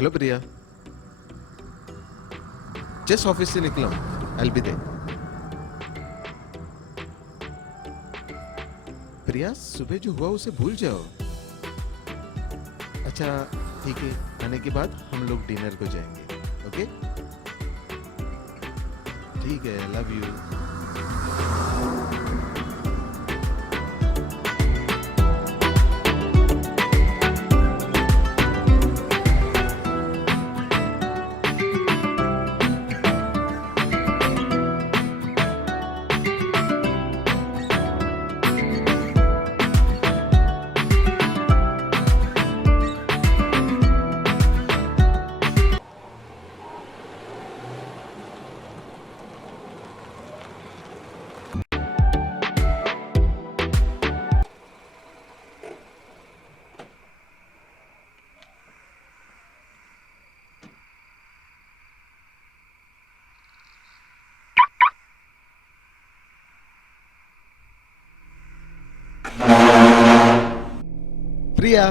Hello प्रिया, just office से निकला हूँ, आई बी देयर। प्रिया, सुबह जो हुआ उसे भूल जाओ। अच्छा ठीक है, खाने के बाद हम लोग डिनर को जाएंगे, ओके? ठीक है, लव यू। प्रिया,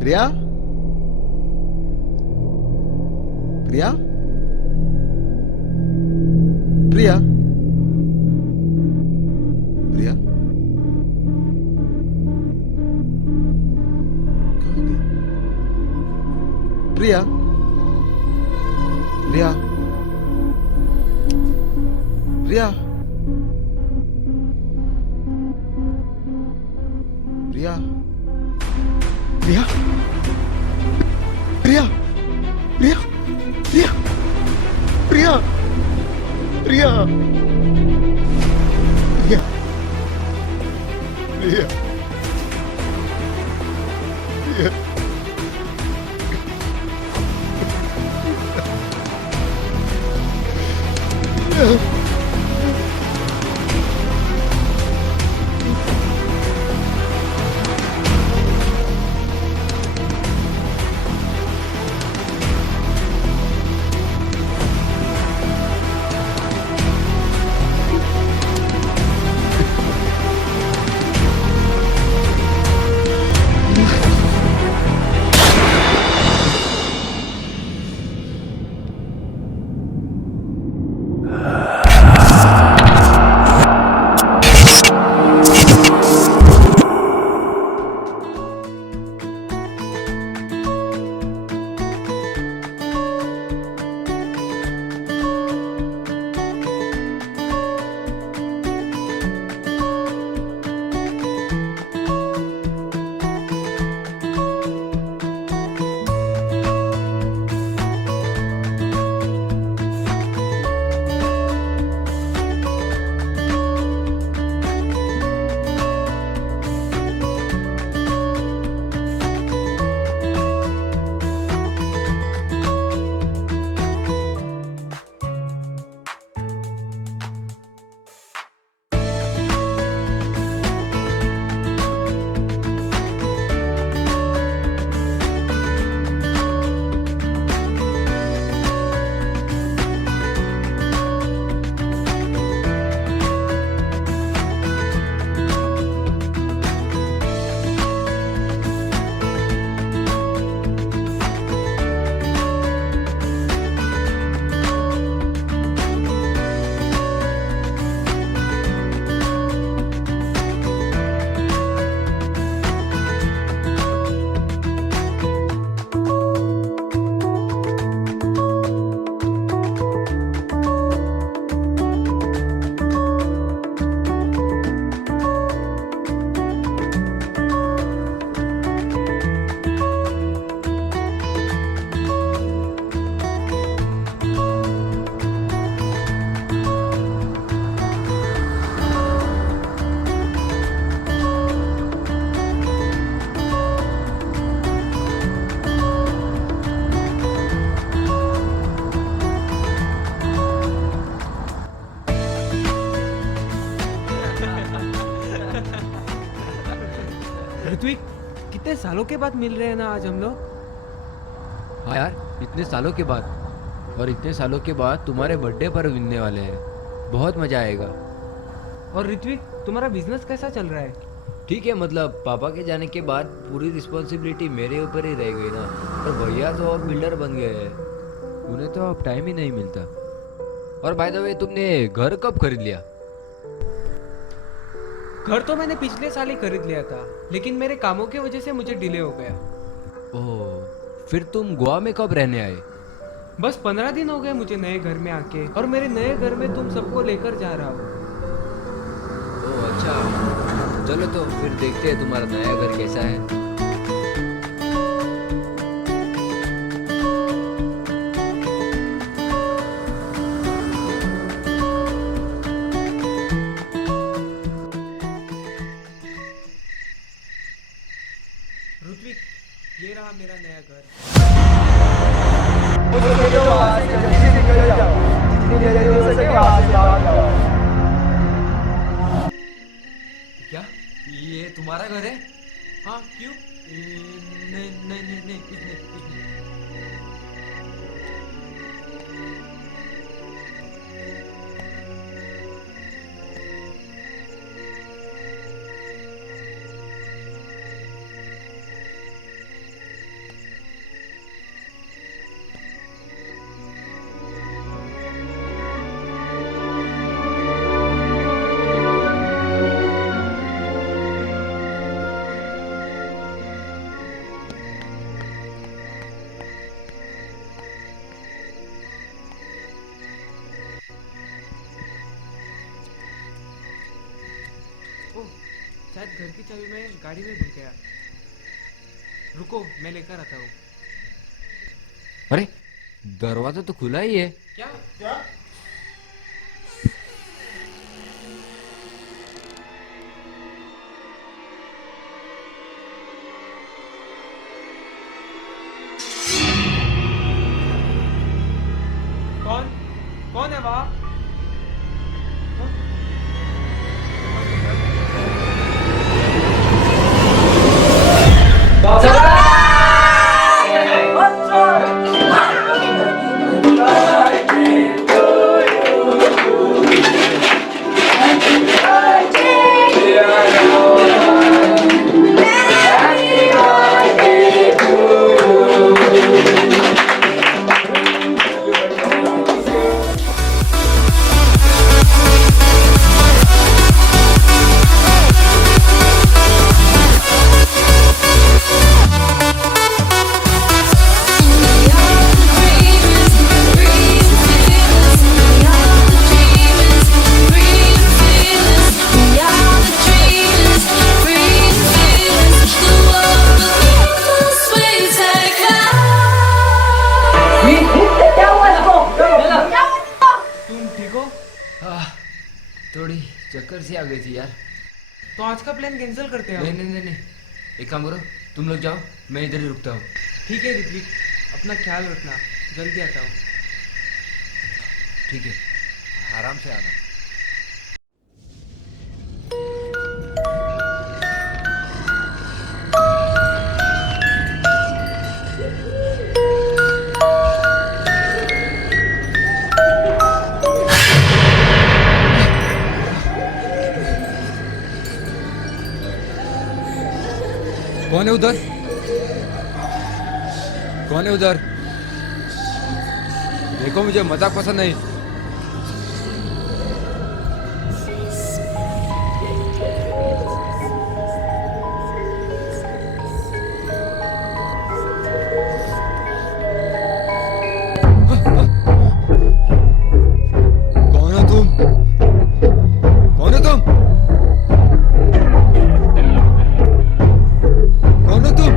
प्रिया, प्रिया, प्रिया, प्रिया, कहाँ गई? प्रिया, प्रिया, प्रिया, प्रिया, प्रिया, प्रिया, प्रिया, प्रिया, प्रिया, प्रिया, प्रिया, प्रिया, प्रिया। ऋत्विक, कितने सालों के बाद मिल रहे हैं ना आज हम लोग। हाँ यार, इतने सालों के बाद, और इतने सालों के बाद तुम्हारे बर्थडे पर मिलने वाले हैं। बहुत मजा आएगा। और ऋत्विक, तुम्हारा बिजनेस कैसा चल रहा है? ठीक है, मतलब पापा के जाने के बाद पूरी रिस्पॉन्सिबिलिटी मेरे ऊपर ही रह गई ना। पर भैया तो अब बिल्डर बन गए हैं, उन्हें तो अब टाइम ही नहीं मिलता। और बाय द वे, तुमने घर कब खरीद लिया? घर तो मैंने पिछले साल ही खरीद लिया था, लेकिन मेरे कामों की वजह से मुझे डिले हो गया। ओह, फिर तुम गोवा में कब रहने आए? बस 15 दिन हो गए मुझे नए घर में आके, और मेरे नए घर में तुम सबको लेकर जा रहा हूँ। ओह अच्छा, चलो तो फिर देखते हैं तुम्हारा नया घर कैसा है। ऋत्विक, ये रहा मेरा नया घर। क्या ये तुम्हारा घर है? हाँ, क्यों? नहीं नहीं नहीं नहीं, कुछ नहीं कुछ नहीं। ओह, शायद घर की चाबी मैं गाड़ी में भूल गया। रुको, मैं लेकर आता हूँ। अरे, दरवाजा तो खुला ही है। क्या? कौन कौन है वहाँ? तुम ठीक हो? थोड़ी चक्कर सी आ गई थी यार। तो आज का प्लान कैंसिल करते हैं नहीं हम। नहीं नहीं नहीं, एक काम करो, तुम लोग जाओ, मैं इधर ही रुकता हूँ। ठीक है ऋत्विक, अपना ख्याल रखना, जल्दी आता हूँ। ठीक है, आराम से आना। कौन है उधर? कौन है उधर? देखो, मुझे मजाक पसंद नहीं। कौन हो तुम? कौन हो तुम? कौन हो तुम?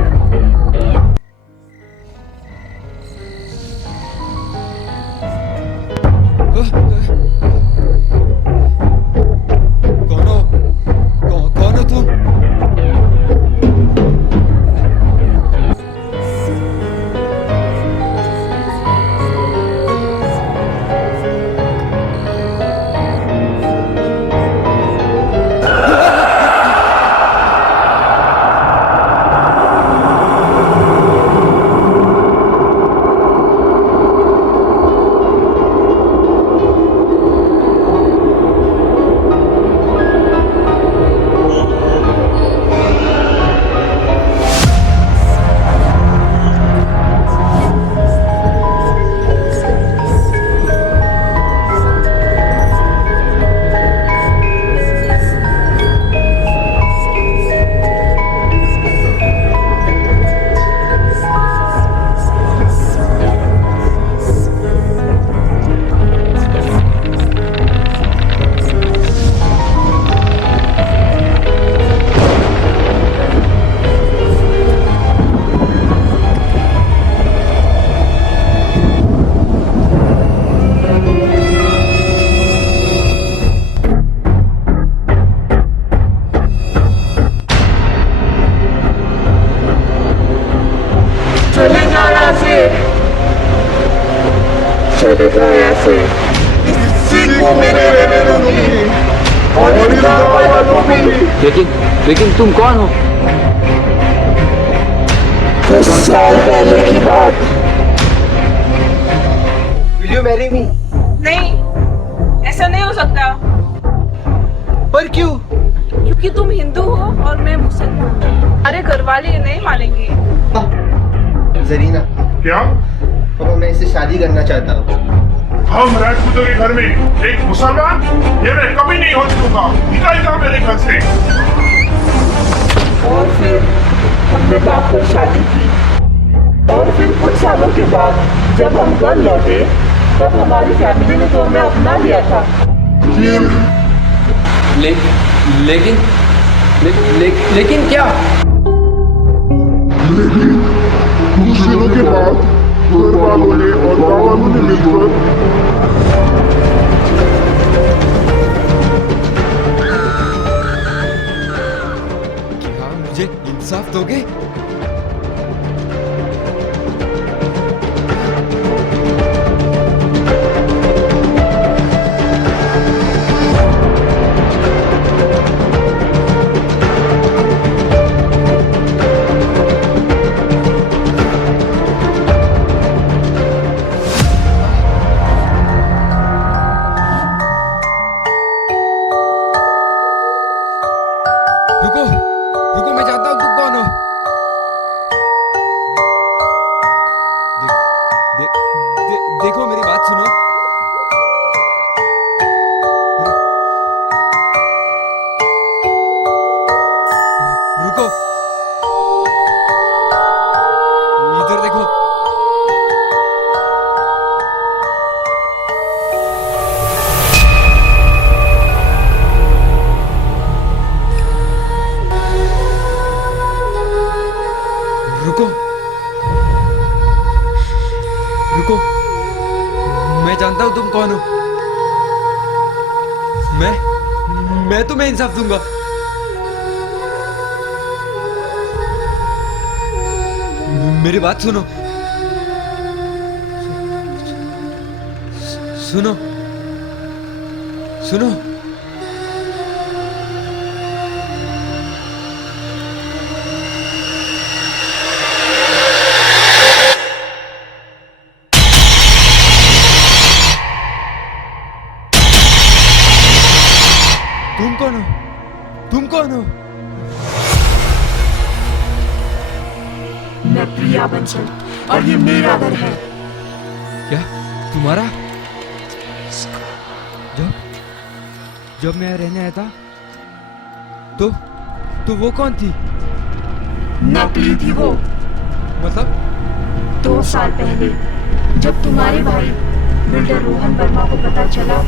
देता है ऐसे, किसी को मेरे रहने दूंगी और इन गाँव वालों को भी। लेकिन तुम कौन हो? 10 साल पहले की बात। Will you marry me? नहीं, ऐसा नहीं हो सकता पर क्यों? क्योंकि तुम हिंदू हो और मैं मुसलमान। हमारे घर वाले ये नहीं मानेंगे। जरीना, क्या? पापा मैं इससे शादी करना चाहता हूँ। हम राजपूतों के घर में एक मुसलमान? ये मैं कभी नहीं होने दूंगा। निकल जाओ मेरे घर से। और फिर हमने बाप पर शादी की और फिर कुछ सालों के बाद जब हम घर लौटे तब हमारी फैमिली ने तो हमें अपना लिया था। लेकिन क्या? कुछ दिनों के बाद घर वालों ने और गाँव वालों ने मिलकर क्या मुझे इंसाफ दोगे? रुको मैं जानता हूँ तुम कौन हो। देखो मेरी बात सुनो। रुको, इधर देखो। रुको, मैं जानता हूं तुम कौन हो। मैं तुम्हें इंसाफ दूंगा। मेरी बात सुनो। सुनो। तुम कौन हो? मैं प्रिया बंसल और ये मेरा घर है। क्या तुम्हारा? जब मैं यहाँ रहने आया था तो वो कौन थी? नकली थी वो। मतलब? 2 साल पहले जब तुम्हारे भाई बिल्डर रोहन वर्मा को पता चला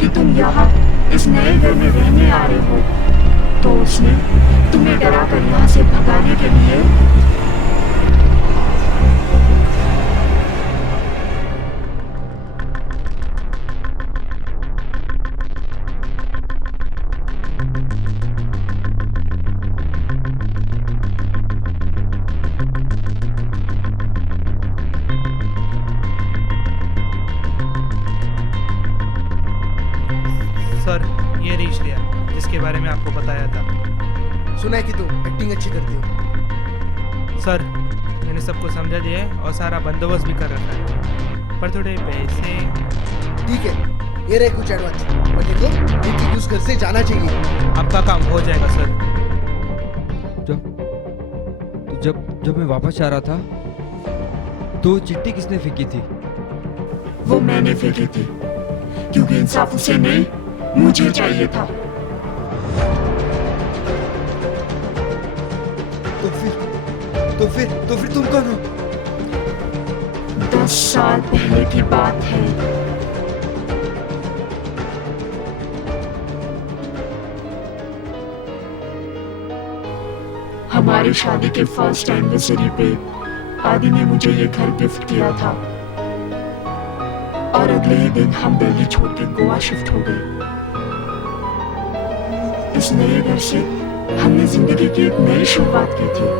कि तुम यहाँ इस नए घर में रहने आ रहे हो तो उसने तुम्हें डरा कर यहाँ से भगाने के लिए सर, ये रीच लिया जिसके बारे में आपको बताया था। सुना है कि तुम एक्टिंग अच्छी करती हो। सर, मैंने सबको समझा दिया है और सारा बंदोबस्त भी कर रखा है, पर थोड़े पैसे। ठीक है, ये रहे कुछ एडवांस। पर देखो, इनकी उस घर से जाना चाहिए। आपका काम हो जाएगा सर। जब मैं वापस आ रहा था तो चिट्ठी किसने फेंकी थी? वो मैंने फेंकी थी क्योंकि इंसाफ उसे नहीं मुझे चाहिए था। तो फिर तुम कौन हो? 10 साल पहले की बात है। हमारी शादी के फर्स्ट एनिवर्सरी पे आदि ने मुझे ये घर गिफ्ट किया था और अगले ही दिन हम दिल्ली छोड़ के गोवा शिफ्ट हो गए। इस नए घर से हमने जिंदगी की एक नई शुरुआत की थी।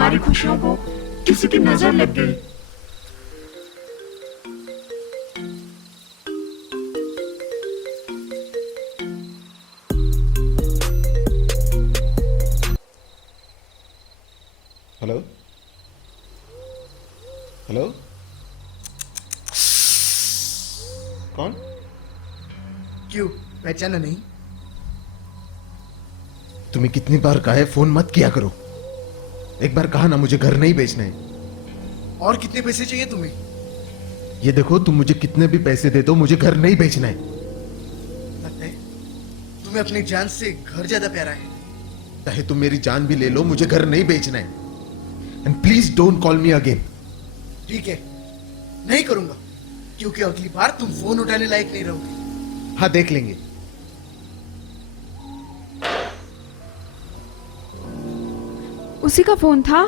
तुम्हारी खुशियों को किसी की नजर लग गई। हेलो हेलो कौन? क्यों, पहचाना नहीं? तुम्हें कितनी बार कहा है फोन मत किया करो। एक बार कहा ना मुझे घर नहीं बेचना है। और कितने पैसे चाहिए तुम्हें? ये देखो, तुम मुझे कितने भी पैसे दे दो, मुझे घर नहीं बेचना है। लगता है तुम्हें अपनी जान से घर ज्यादा प्यारा है। चाहे तुम मेरी जान भी ले लो, मुझे घर नहीं बेचना है। And please don't call me again. ठीक है, नहीं करूंगा, क्योंकि अगली बार तुम फोन उठाने लायक नहीं रहोगे। हाँ, देख लेंगे। उसी का फोन था।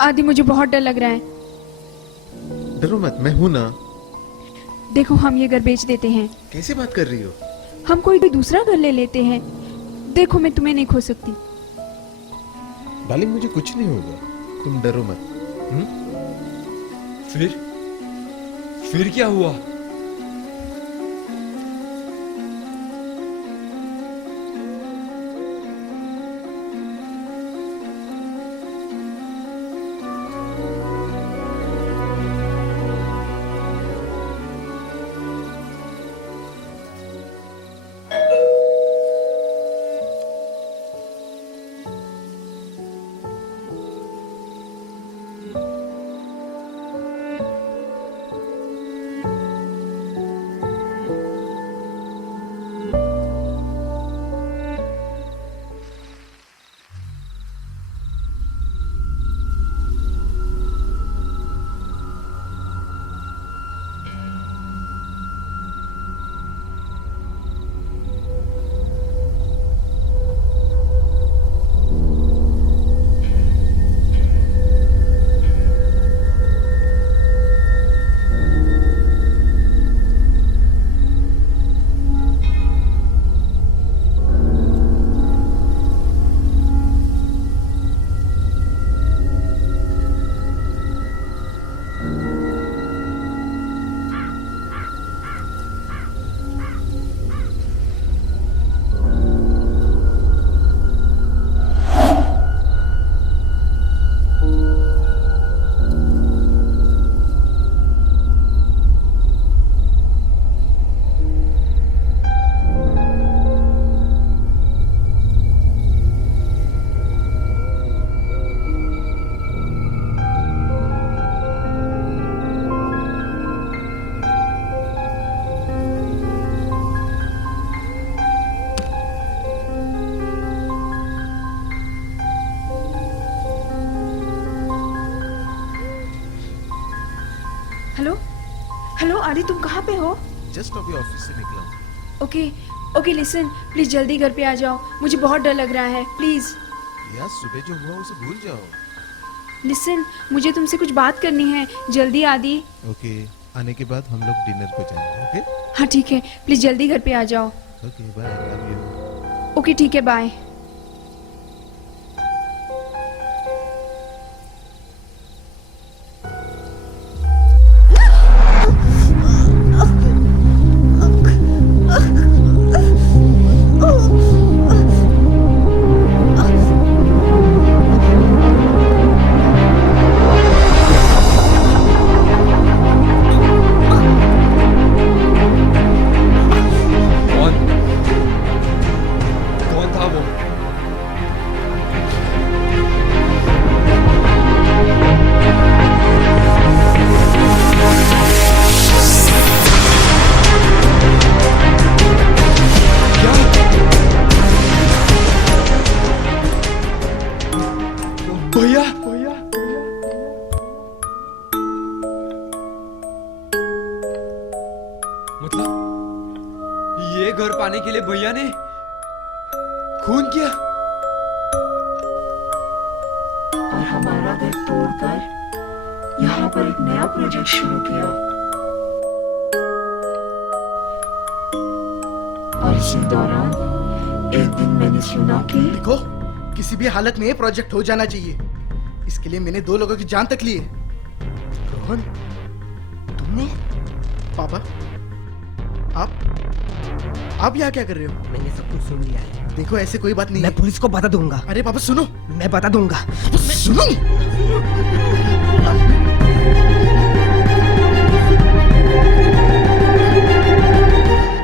आदि, मुझे बहुत डर लग रहा है। डरो मत, मैं हूं ना। देखो, हम ये घर बेच देते हैं। कैसे बात कर रही हो? हम कोई भी दूसरा घर ले लेते हैं। देखो, मैं तुम्हें नहीं खो सकती। डार्लिंग, मुझे कुछ नहीं होगा, तुम डरो मत। फिर क्या हुआ? हेलो हेलो, आदि, तुम कहाँ पे हो? जस्ट अभी ऑफिस से निकला हूं। ओके ओके, लिसन, प्लीज जल्दी घर पे आ जाओ। मुझे बहुत डर लग रहा है, प्लीज। यार, सुबह जो हुआ उसे भूल जाओ। लिसन, मुझे तुमसे कुछ बात करनी है, जल्दी आदि। ओके, आने के बाद हम लोग डिनर को जाएंगे। ओके हाँ ठीक है, प्लीज जल्दी घर पे आ जाओ। Okay, bye, love you. Okay ठीक है, बाय। कौन था वो? भैया भैया मतलब ये घर पाने के लिए भैया ने खून किया? और हमारा घर तोड़कर यहाँ पर एक नया प्रोजेक्ट शुरू किया। और इसी दौरान एक दिन मैंने सुना कि देखो, किसी भी हालत में ये प्रोजेक्ट हो जाना चाहिए। इसके लिए मैंने 2 लोगों की जान तक ली है। रोहन, तुमने? पापा, आप यहाँ क्या कर रहे हो? मैंने सब कुछ सुन लिया है। देखो ऐसे कोई बात नहीं मैं है। पुलिस को बता दूंगा। अरे पापा सुनो, मैं बता दूंगा। सुनो।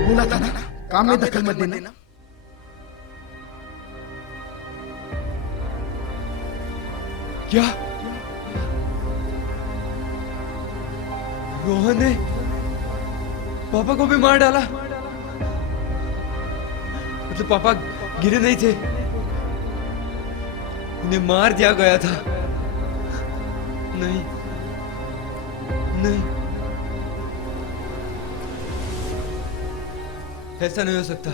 बोला था ना, काम में दखल मत देना। क्या रोहन ने पापा को भी मार डाला? मतलब पापा गिरे नहीं थे, उन्हें मार दिया गया था। नहीं नहीं, ऐसा नहीं हो सकता।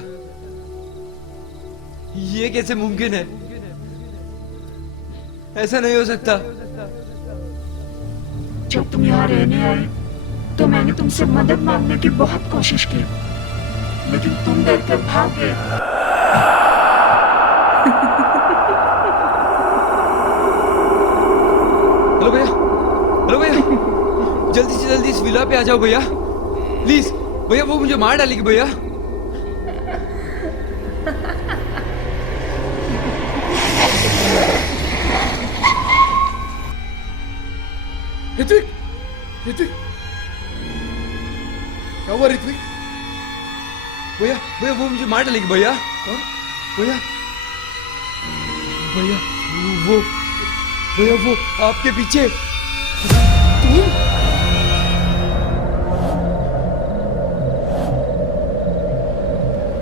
ये कैसे मुमकिन है? ऐसा नहीं हो सकता। जब तुम यहाँ रहने आए तो मैंने तुमसे मदद मांगने की बहुत कोशिश की, लेकिन तुम डर कर भाग गए। हेलो भैया, हेलो भैया, जल्दी से जल्दी इस विला पे आ जाओ भैया, प्लीज। भैया वो मुझे मार डालेगी भैया। ऋत्विक, ऋत्विक, क्या हुआ ऋत्विक? भैया भैया वो मुझे मार डालेगी भैया। कौन? भैया भैया वो भैया वो आपके पीछे।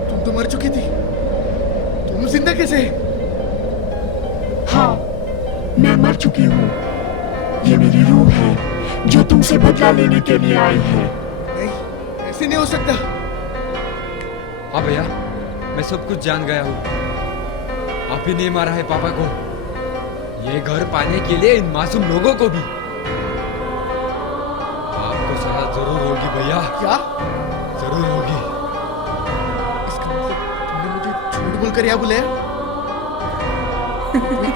तुम तो मर चुकी थी, तुम जिंदा कैसे? हाँ, मैं मर चुकी हूँ। ये मेरी रूह है जो तुमसे बदला लेने के लिए आई है। नहीं, ऐसे नहीं हो सकता। हाँ भैया, मैं सब कुछ जान गया हूँ। आप ही ने मारा है पापा को। ये घर पाने के लिए इन मासूम लोगों को भी आपको सजा जरूर होगी भैया, क्या? जरूर होगी। इसका मतलब तुमने मुझे झूठ बोलकर यहाँ बुलाया? तुमने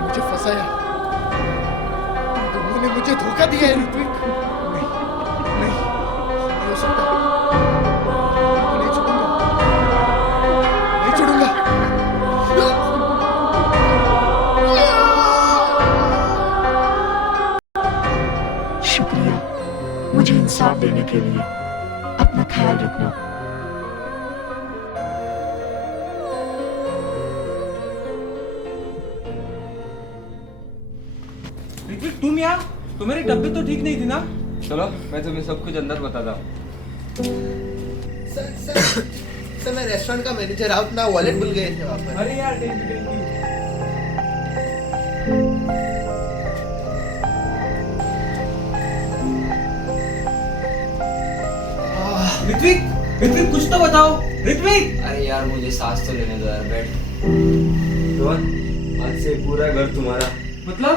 मुझे फंसाया, तुमने मुझे धोखा दिया है ऋत्विक। नहीं, नहीं, नहीं हो सकता। मैं नहीं छोड़ूंगा, नहीं छोड़ूंगा। शुक्रिया मुझे इंसाफ देने के लिए। अपना ख्याल रखना। ऋत्विक, तुम यहाँ? तुम्हारी तबीयत तो ठीक नहीं थी ना? चलो मैं तुम्हें सब कुछ अंदर बताता हूँ। सर मैं रेस्टोरेंट का मैनेजर, आप अपना वॉलेट भूल गए थे वहाँ पर। अरे यार, थैंक यू। ऋत्विक, ऋत्विक कुछ तो बताओ। ऋत्विक, अरे यार मुझे सांस तो लेने दो यार, बैठ। रोहन, आज से पूरा घर तुम्हारा। मतलब